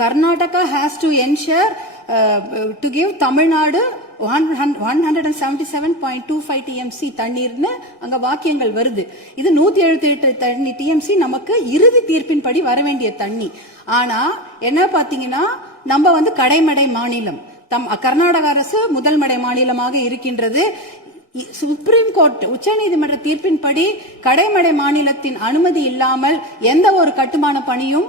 Karnataka has to ensure to give Tamil Nadu 177.25 TMC தண்ணீர்னு அங்க வாக்கியங்கள் வருது. இது 178 TMC நமக்கு இறுதி தீர்ப்பின்படி வர வேண்டிய தண்ணி. ஆனா என்ன பாத்தீங்கன்னா நம்ம கடைமடை மாநிலம், கர்நாடக அரசு முதல் மடை மாநிலமாக இருக்கின்றது. சுப்ரீம் கோர்ட் உச்சநீதிமன்ற தீர்ப்பின்படி கடைமடை மாநிலத்தின் அனுமதி இல்லாமல் எந்த ஒரு கட்டுமான பணியும்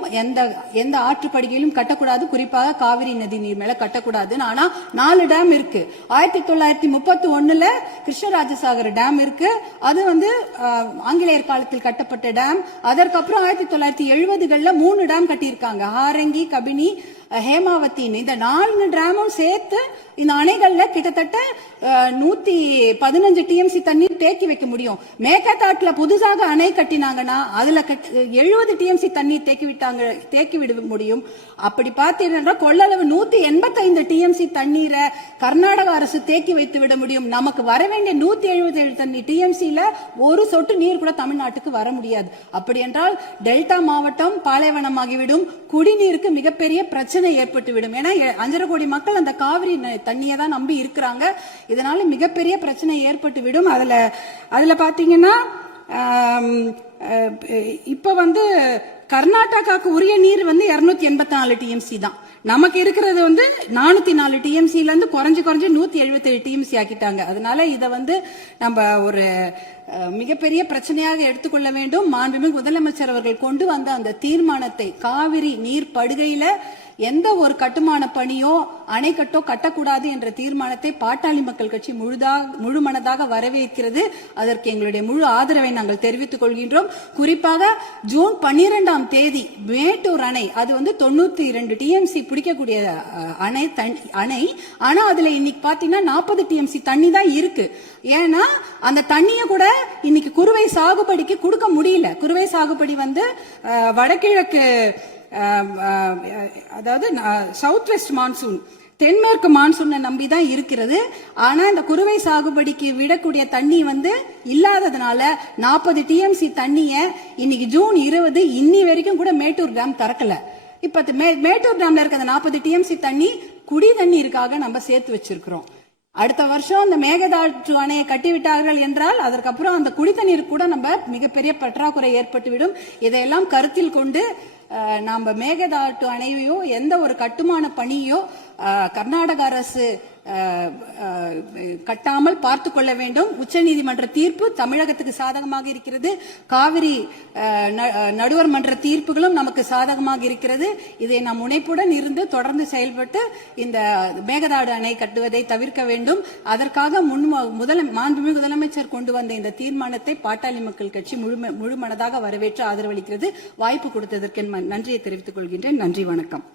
எந்த ஆற்றுப்படுகையிலும் கட்டக்கூடாது. குறிப்பாக காவிரி நதி நீர் மேல கட்டக்கூடாது. ஆனா 4 டேம் இருக்கு. 1931 கிருஷ்ணராஜசாகர் டேம் இருக்கு. அது ஆங்கிலேயர் காலத்தில் கட்டப்பட்ட டேம். அதற்கப்புறம் 1970களில் 3 டேம் கட்டியிருக்காங்க. ஹாரங்கி, கபினி, ஹேமாவத்தின்னு. இந்த 4 டேமும் சேர்த்து இந்த அணைகள்ல கிட்டத்தட்ட 115 TMC தண்ணீர் தேக்கி வைக்க முடியும். மேகதாட்டுல புதுசாக அணை கட்டினாங்கன்னா அதுல 70 TMC தண்ணீர் தேக்கி விட முடியும். அப்படி பார்த்தீங்கன்னா கொள்ளளவு 185 TMC தண்ணீரை கர்நாடக அரசு தேக்கி வைத்து விட முடியும். நமக்கு வர வேண்டிய 177 TMCல ஒரு சொட்டு நீர் கூட தமிழ்நாட்டுக்கு வர முடியாது. அப்படி என்றால் டெல்டா மாவட்டம் பாலைவனமாகிவிடும். குடிநீருக்கு மிகப்பெரிய பிரச்சனை ஏற்பட்டுவிடும். ஏன்னா 5.5 கோடி மக்கள் அந்த காவிரி தண்ணியை தான் நம்பி இருக்கிறாங்க. இதனால மிகப்பெரிய பிரச்சனை ஏற்பட்டுவிடும். அதுல பாத்தீங்கன்னா இப்ப கர்நாடகாவுக்கு உரிய நீர் 284 TMC தான். நமக்கு இருக்கிறது 404 TMCல இருந்து குறைஞ்சு 177 TMC ஆக்கிட்டாங்க. அதனால இத நம்ம ஒரு மிகப்பெரிய பிரச்சனையாக எடுத்துக்கொள்ள வேண்டும். மாண்புமிகு முதலமைச்சர் அவர்கள் கொண்டு வந்த அந்த தீர்மானத்தை, காவிரி நீர் படுகையில எந்த ஒரு கட்டுமான பணியோ அணைக்கட்டோ கட்டக்கூடாது என்ற தீர்மானத்தை பாட்டாளி மக்கள் கட்சி முழு மனதாக வரவேற்கிறது. அதற்கு எங்களுடைய முழு ஆதரவை நாங்கள் தெரிவித்துக் கொள்கின்றோம். குறிப்பாக ஜூன் 12ஆம் தேதி மேட்டூர் அணை, அது 92 TMC பிடிக்கக்கூடிய அணை. ஆனா அதுல இன்னைக்கு பாத்தீங்கன்னா 40 TMC தண்ணி தான் இருக்கு. ஏன்னா அந்த தண்ணிய கூட இன்னைக்கு குறுவை சாகுபடிக்கு கொடுக்க முடியல. குறுவை சாகுபடி வடகிழக்கு, அதாவது சவுத் வெஸ்ட் மான்சூன், தென்மேற்கு மான்சூனை நம்பிதான் இருக்கிறது. ஆனா இந்த குறுவை சாகுபடிக்கு விடக்கூடிய தண்ணி இல்லாததுனால 40 TMC தண்ணிய இன்னைக்கு ஜூன் 20 இன்னி வரைக்கும் கூட மேட்டூர் டேம் திறக்கல. இப்ப மேட்டூர் டேம்ல இருக்க 40 TMC தண்ணி குடி தண்ணீருக்காக நம்ம சேர்த்து வச்சிருக்கிறோம். அடுத்த வருஷம் அந்த மேகதாட்டு அணையை கட்டிவிட்டார்கள் என்றால் அதற்கப்புறம் அந்த குடித்தண்ணீர் கூட நம்ம மிகப்பெரிய பற்றாக்குறை ஏற்பட்டுவிடும். இதையெல்லாம் கருத்தில் கொண்டு நாம மேகதாட்டு அணையோ எந்த ஒரு கட்டுமான பணியோ கர்நாடக அரசு கட்டாமல் பார்த்து கொள்ள வேண்டும். உச்சநீதிமன்ற தீர்ப்பு தமிழகத்துக்கு சாதகமாக இருக்கிறது. காவிரி நடுவர் மன்ற தீர்ப்புகளும் நமக்கு சாதகமாக இருக்கிறது. இதை நாம் முனைப்புடன் இருந்து தொடர்ந்து செயல்பட்டு இந்த மேகதாடு அணை கட்டுவதை தவிர்க்க வேண்டும். அதற்காக மாண்புமிகு முதலமைச்சர் கொண்டு வந்த இந்த தீர்மானத்தை பாட்டாளி மக்கள் கட்சி முழு மனதாக வரவேற்று ஆதரவளிக்கிறது. வாய்ப்பு கொடுத்ததற்கு நன்றியை தெரிவித்துக் கொள்கின்றேன். நன்றி, வணக்கம்.